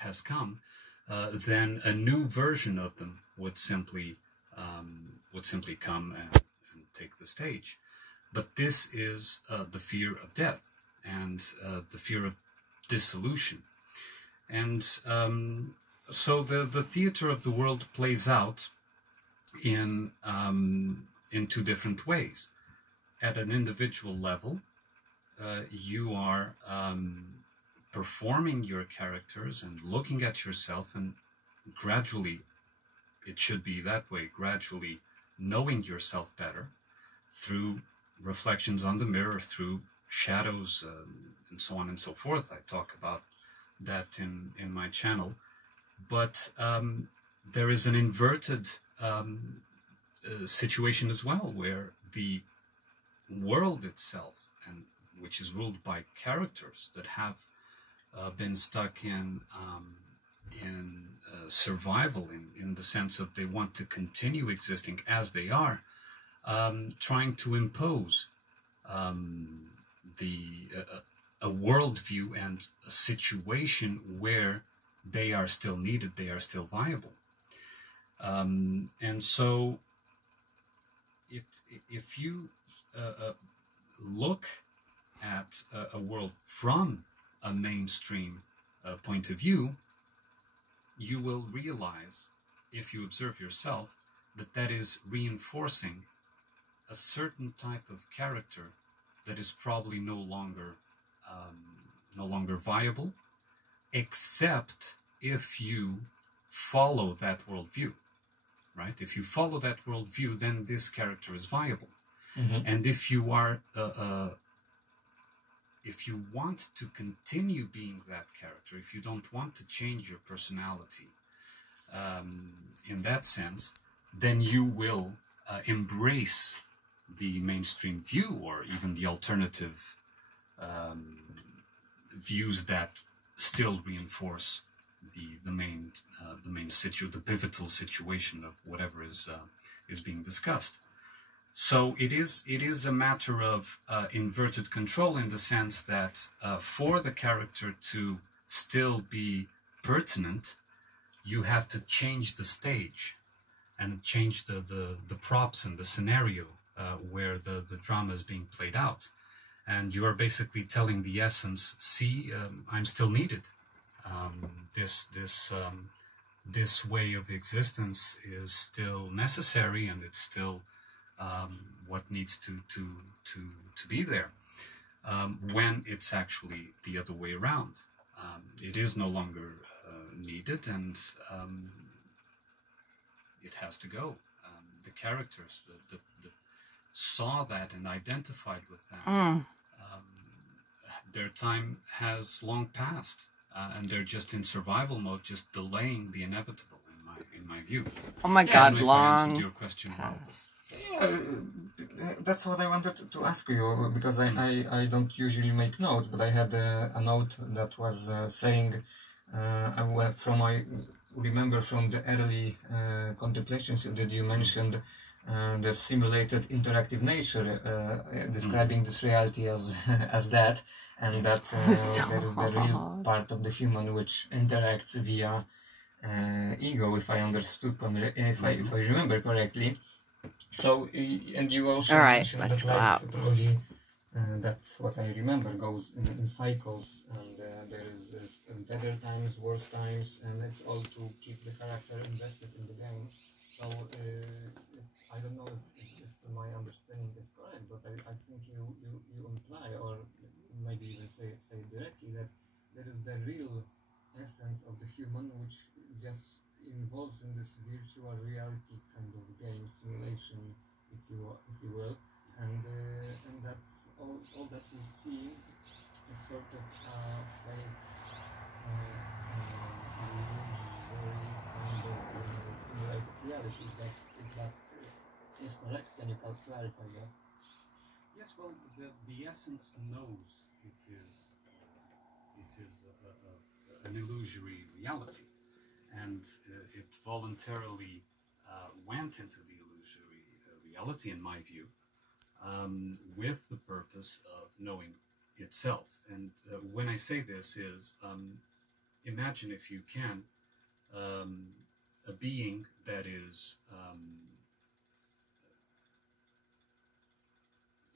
has come, then a new version of them would simply come and take the stage. But this is the fear of death and the fear of dissolution. And so the theater of the world plays out in two different ways. At an individual level, you are performing your characters and looking at yourself, and gradually, it should be that way, gradually knowing yourself better through reflections on the mirror, through shadows, and so on and so forth. I talk about that in my channel. But there is an inverted situation as well, where the world itself, and which is ruled by characters that have been stuck in survival, in the sense of they want to continue existing as they are, trying to impose a worldview and a situation where they are still needed, they are still viable. And so if you look at a world from a mainstream point of view, you will realize, if you observe yourself, that is reinforcing a certain type of character that is probably no longer viable, except if you follow that worldview, right? If you follow that worldview, then this character is viable. Mm-hmm. And if you are, if you want to continue being that character, if you don't want to change your personality, in that sense, then you will embrace the mainstream view, or even the alternative views that still reinforce the main the pivotal situation of whatever is being discussed. So it is a matter of inverted control, in the sense that for the character to still be pertinent, you have to change the stage and change the props and the scenario where the drama is being played out. And you are basically telling the essence, see, I'm still needed. This way of existence is still necessary, and it's still what needs to be there. When it's actually the other way around, it is no longer needed, and it has to go. The characters that saw that and identified with that, their time has long passed, and they're just in survival mode, just delaying the inevitable, in my view. Oh my God, long your question past. Yeah, that's what I wanted to ask you, because I don't usually make notes, but I had a note that was saying, I remember from the early contemplations that you mentioned the simulated interactive nature, describing this reality as that, and that there is the real part of the human which interacts via ego, if I understood, if I remember correctly. So, and you also mentioned that life probably, that's what I remember, goes in cycles, and there is better times, worse times, and it's all to keep the character invested in the game. So, I don't know if my understanding is correct, but I think you imply, or maybe even say directly, that there is the real essence of the human, which just involves in this virtual reality kind of game simulation, if you will, and that's all that we see is sort of fake, illusory kind of simulated reality. If that is correct, can you clarify that? Yes, well, the essence knows it is an illusory reality, and it voluntarily went into the illusory reality, in my view, with the purpose of knowing itself. And when I say this is, imagine, if you can, a being that is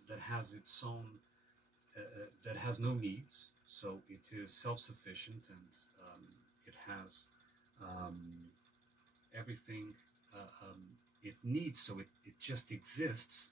that has its own that has no needs, so it is self-sufficient, and it has everything it needs, so it just exists,